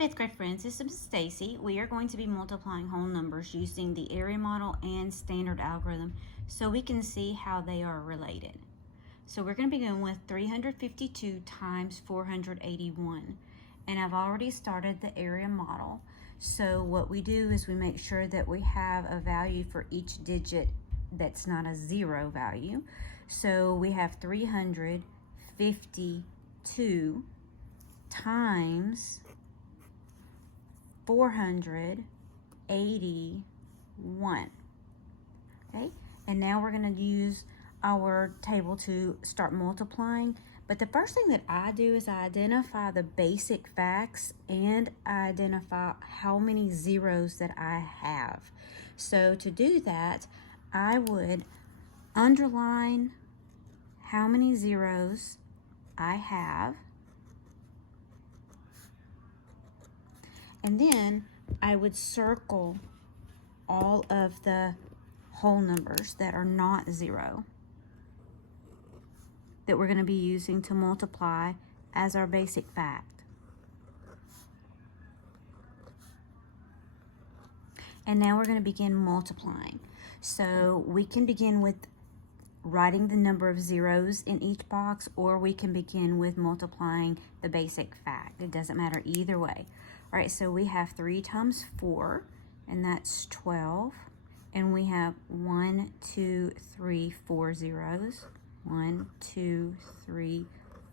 fifth grade friends, this is Stacy. We are going to be multiplying whole numbers using the area model and standard algorithm so we can see how they are related. So we're going to begin with 352 times 481. And I've already started the area model. So what we do is we make sure that we have a value for each digit that's not a zero value. So we have 352 times 481. Okay, and now we're going to use our table to start multiplying. But the first thing that I do is I identify the basic facts and I identify how many zeros that I have. So to do that, I would underline how many zeros I have. And then I would circle all of the whole numbers that are not zero that we're going to be using to multiply as our basic fact. And now we're going to begin multiplying. So we can begin with writing the number of zeros in each box, or we can begin with multiplying the basic fact. It doesn't matter either way. All right, so we have 3 times 4, and that's 12. And we have 1, 2, 3, 4 zeros. 1, 2, 3,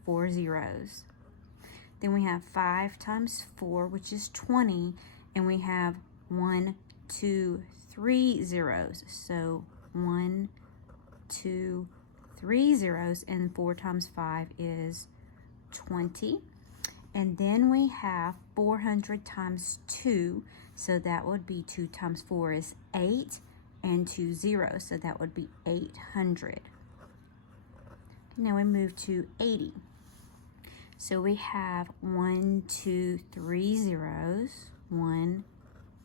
4 zeros. Then we have 5 times 4, which is 20. And we have 1, 2, 3 zeros. So 1, 2, 3 zeros, and 4 times 5 is 20. And then we have 400 times 2, so that would be 2 times 4 is 8, and 2 zeros, so that would be 800. Now we move to 80. So we have 1, 2, 3 zeros, 1,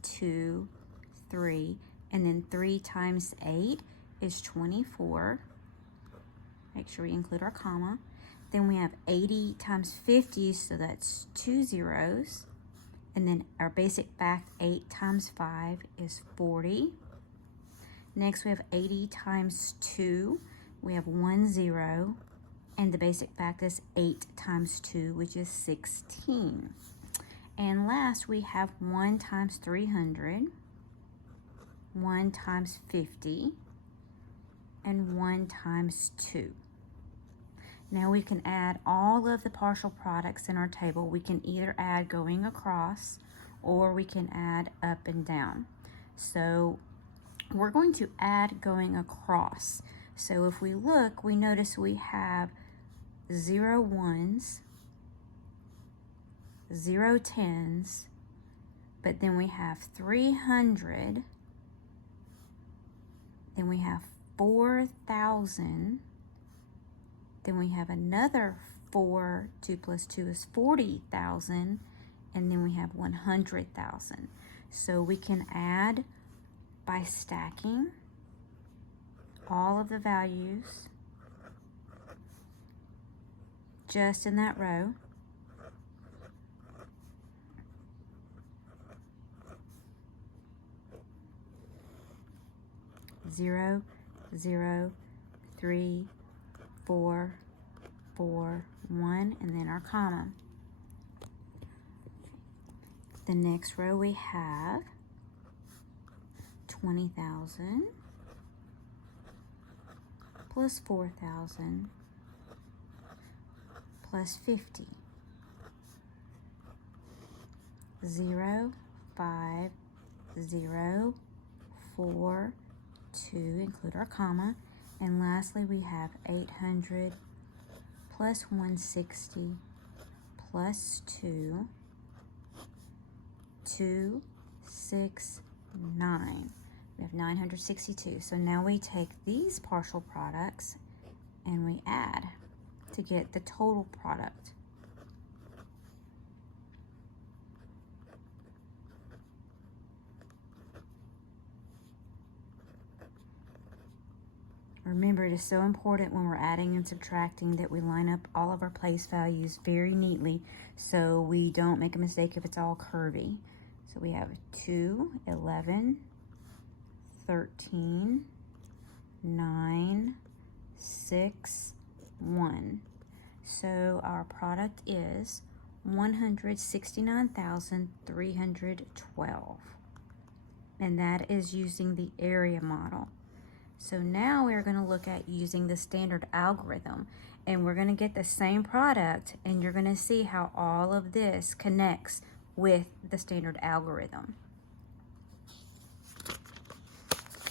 2, 3, and then 3 times 8 is 24. Make sure we include our comma. Then we have 80 times 50, so that's 2 zeros. And then our basic fact, 8 times 5 is 40. Next we have 80 times 2. We have 1 zero. And the basic fact is 8 times 2, which is 16. And last we have 1 times 300, 1 times 50, and 1 times 2. Now we can add all of the partial products in our table. We can either add going across or we can add up and down. So we're going to add going across. So if we look, we notice we have 0 ones, 0 tens, but then we have 300, then we have 4,000, then we have another 4, 2 plus 2 is 40,000, and then we have 100,000. So we can add by stacking all of the values just in that row. Zero, 0, 3, 4, 4, 1, and then our comma. The next row we have 20,000 plus 4,000 plus 50. 0, 5, 0, 4, 2, include our comma. And lastly, we have 800 plus 160 plus 2, 2, 6, 9. We have 962. So now we take these partial products and we add to get the total product. Remember it is so important when we're adding and subtracting that we line up all of our place values very neatly so we don't make a mistake if it's all curvy. So we have 2, 11, 13, 9, 6, 1. So our product is 169,312. And that is using the area model. So now we're going to look at using the standard algorithm, and we're going to get the same product, and you're going to see how all of this connects with the standard algorithm.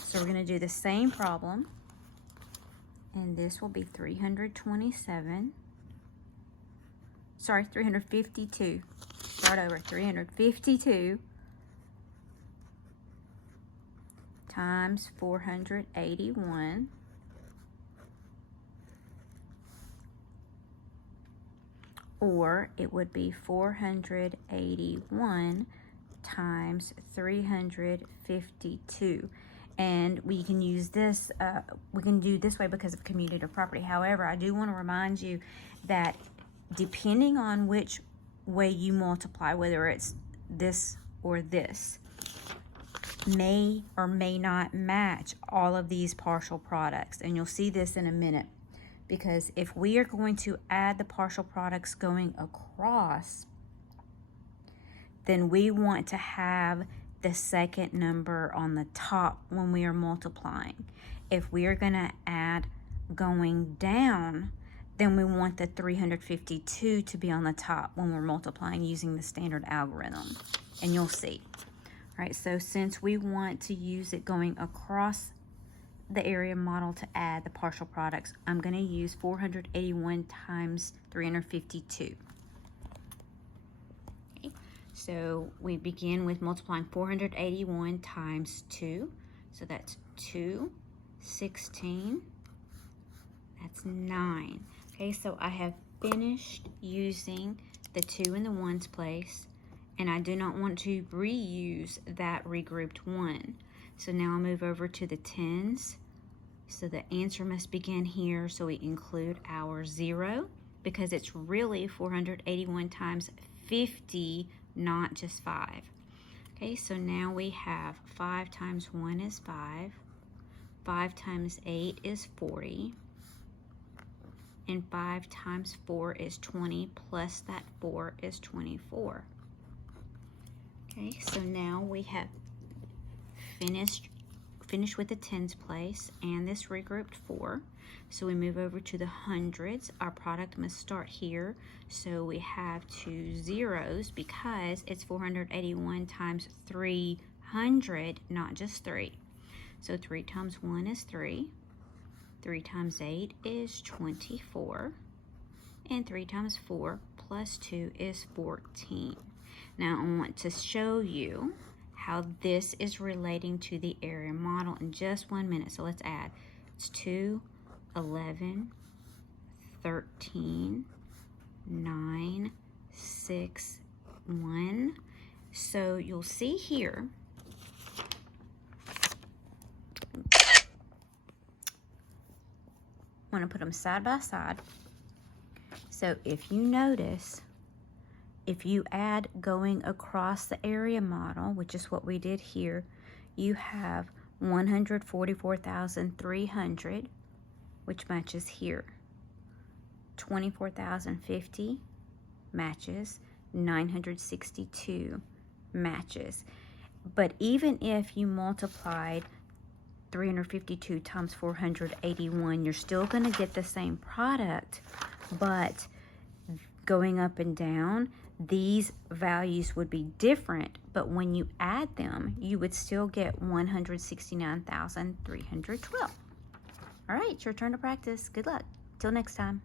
So we're going to do the same problem, and this will be 352. Start over. 352 times 481 or it would be 481 times 352. And we can use this, we can do this way because of commutative property. However, I do want to remind you that depending on which way you multiply, whether it's this or this, may or may not match all of these partial products. And you'll see this in a minute, because if we are going to add the partial products going across, then we want to have the second number on the top when we are multiplying. If we are going to add going down, then we want the 352 to be on the top when we're multiplying using the standard algorithm. And you'll see. All right, so since we want to use it going across the area model to add the partial products, I'm going to use 481 times 352. Okay, so we begin with multiplying 481 times 2. So that's 2, 16, that's 9. Okay, so I have finished using the 2 in the 1's place, and I do not want to reuse that regrouped 1. So now I'll move over to the 10s. So the answer must begin here, so we include our 0, because it's really 481 times 50, not just 5. Okay, so now we have 5 times 1 is 5, 5 times 8 is 40, and 5 times 4 is 20, plus that 4 is 24. Okay, so now we have finished with the tens place and this regrouped 4. So we move over to the hundreds. Our product must start here. So we have 2 zeros because it's 481 times 300, not just 3. So 3 times 1 is 3. 3 times 8 is 24. And 3 times 4 plus 2 is 14. Now I want to show you how this is relating to the area model in just 1 minute. So let's add. It's 2, 11, 13, 9, 6, 1. So you'll see here, I'm going to put them side by side. So if you notice, if you add going across the area model, which is what we did here, you have 144,300, which matches here. 24,050 matches. 962 matches. But even if you multiplied 352 times 481, you're still going to get the same product, but going up and down, these values would be different, but when you add them, you would still get 169,312. All right, it's your turn to practice. Good luck. Till next time.